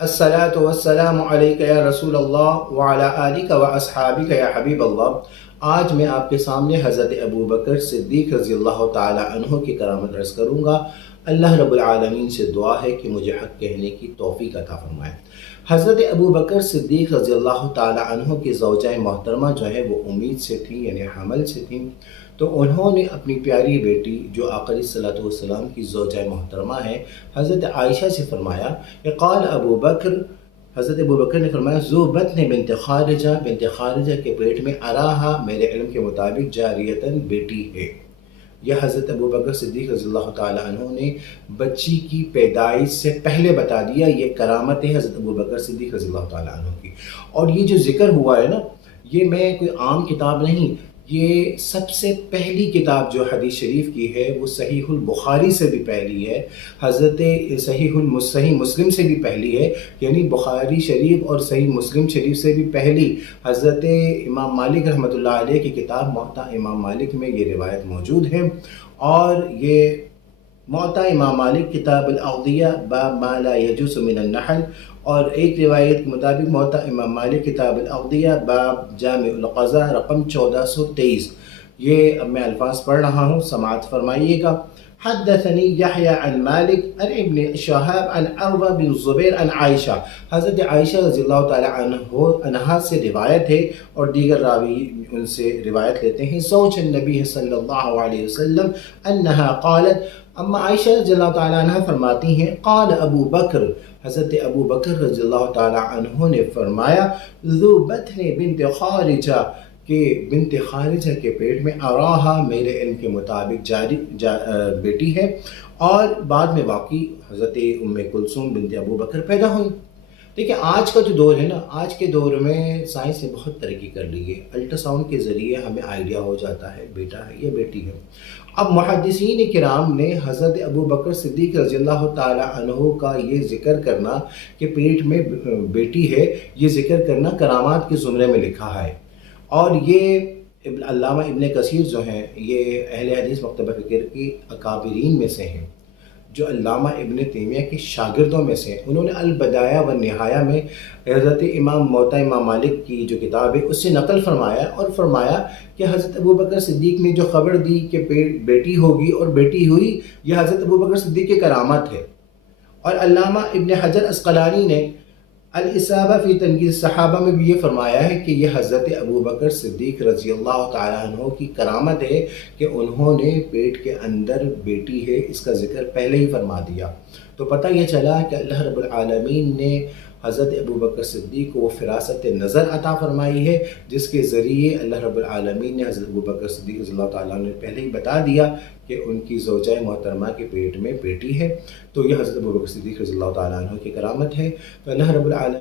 अस्सलातु वस्सलामु अलैका या रसूल अल्लाह व अला आलिका व अस्हाबिका या हबीब अल्लाह। आज मैं आपके सामने हज़रत अबू बकर सिद्दीक़ रज़ी अल्लाह ताला अन्हु की करामत अर्ज़ करूँगा। अल्लाह रब्बुल आलमीन से दुआ है कि मुझे हक़ कहने की तौफ़ीक़ अता फ़रमाए। हज़रत अबू बकर सिद्दीक़ रज़ी अल्लाह ताला अन्हु की ज़ौजा मोहतरमा जो है वो उम्मीद से थी, यानी हमल से थी। तो उन्होंने अपनी प्यारी बेटी जो आका अलैहिस्सलातु वस्सलाम की ज़ौजा मोहतरमा है हज़रत आयशा से फ़रमाया कि क़ाल अबू बकर, हज़रत अबू बकर ने फरमाया ज़ू बत्न बिन्त खारिजा के पेट में अराहा, मेरे इल्म के मुताबिक जारियतन बेटी है। यह हज़रत अबू बकर सिद्दीक़ रज़ियल्लाहु ताला अन्हु ने बच्ची की पैदाइश से पहले बता दिया। ये करामत है हज़रत अबू बकर सिद्दीक़ रज़ियल्लाहु ताला अन्हु की। और ये जो ज़िक्र हुआ है ना, ये मैं कोई आम किताब नहीं, ये सबसे पहली किताब जो हदीस शरीफ की है वो सहीहुल बुखारी से भी पहली है, सही मुस्लिम से भी पहली है, यानी बुखारी शरीफ और सही मुस्लिम शरीफ से भी पहली हज़रत इमाम मालिक रहमतुल्लाह अलैह की किताब मुअत्ता इमाम मालिक में ये रिवायत मौजूद है। और ये मुअत्ता इमाम मालिक किताब अल-अक़दिया बाब मा ला यजुज़ु मिनन नहल, और एक रिवायत के मुताबिक मुअत्ता इमाम मालिक किताब अल-अक़दिया बाब जामिउल क़ज़ा रक़म 1423। ये अब मैं अल्फाज पढ़ रहा हूँ, समाअत फरमाइएगा। हद्दसनी यहया अन मालिक अन इब्न शहाब अन उरवा बिन ज़ुबैर अन आयशा। हज़रत आयशा रज़ियल्लाहु ताला अन्हा से रिवायत है और दीगर रावी उनसे रिवायत लेते हैं। ज़ौज नबी सल्लल्लाहु अलैहि वसल्लम अन्नहा क़ालत, अम्मा आयशा रज़ियल्लाहु ताला अन्हा फरमाती हैं, क़ाल अबू बकर, हज़रत अबू बकर रज़ियल्लाहु ताला अन्हु ने फरमाया, ज़ू बत्न बिन्त खारिजा, कि बिन्त खारिजा के पेट में अराहा, मेरे इल्म के मुताबिक बेटी है। और बाद में बाकी हज़रत उम्मे कुलसूम बिन्त अबू बकर पैदा हुई। देखिए आज का जो दौर है ना, आज के दौर में साइंस ने बहुत तरक्की कर ली है। अल्ट्रासाउंड के ज़रिए हमें आइडिया हो जाता है बेटा है या बेटी है। अब मुहद्दिसीन किराम ने हज़रत अबू बकर सिद्दीक़ रज़ियल्लाहु ताला अन्हु का ये ज़िक्र करना कि पेट में बेटी है, ये ज़िक्र करना करामात के ज़ुमरे में लिखा है। और ये अल्लामा इब्न कसीर जो हैं, ये अहले हदीस मकतबा फ़िक्र की अकाबिरीन में से हैं, जो अल्लामा इब्न तैमिया के शागिर्दों में से। उन्होंने अल बदाया व निहाया में हज़रत मुअत्ता इमाम मालिक की जो किताब है उससे नकल फरमाया और फरमाया कि हज़रत अबू बकर सिद्दीक़ ने जो ख़बर दी कि बेटी होगी और बेटी हुई, यह हज़रत अबू बकर सिद्दीक़ की करामत है। और अल्लामा इब्न हजर अस्क़लानी ने अल-इसाबा फ़ी तनक़ीद सहाबा में भी ये फरमाया है कि यह हज़रत अबू बकर सिद्दीक़ रज़ियल्लाहु ताला अन्हु की करामत है कि उन्होंने पेट के अंदर बेटी है, इसका ज़िक्र पहले ही फरमा दिया। तो पता ये चला कि अल्लाह रब्बुल आलमीन ने हज़रत अबू बकर सिद्दीक़ को वो फ़िरासत नज़र अता फ़रमाई है, जिसके ज़रिए अल्लाह रब्बुल आलमीन ने हज़रत अबू बकर सिद्दीक़ रज़ियल्लाहु ताला अन्हु ने पहले ही बता दिया कि उनकी ज़ौजा मोहतरमा के पेट में बेटी है। तो यह हज़रत अबू बकर सिद्दीक़ रज़ियल्लाहु ताला अन्हु की करामत है। तो अल्लाह रब्बुल आलमीन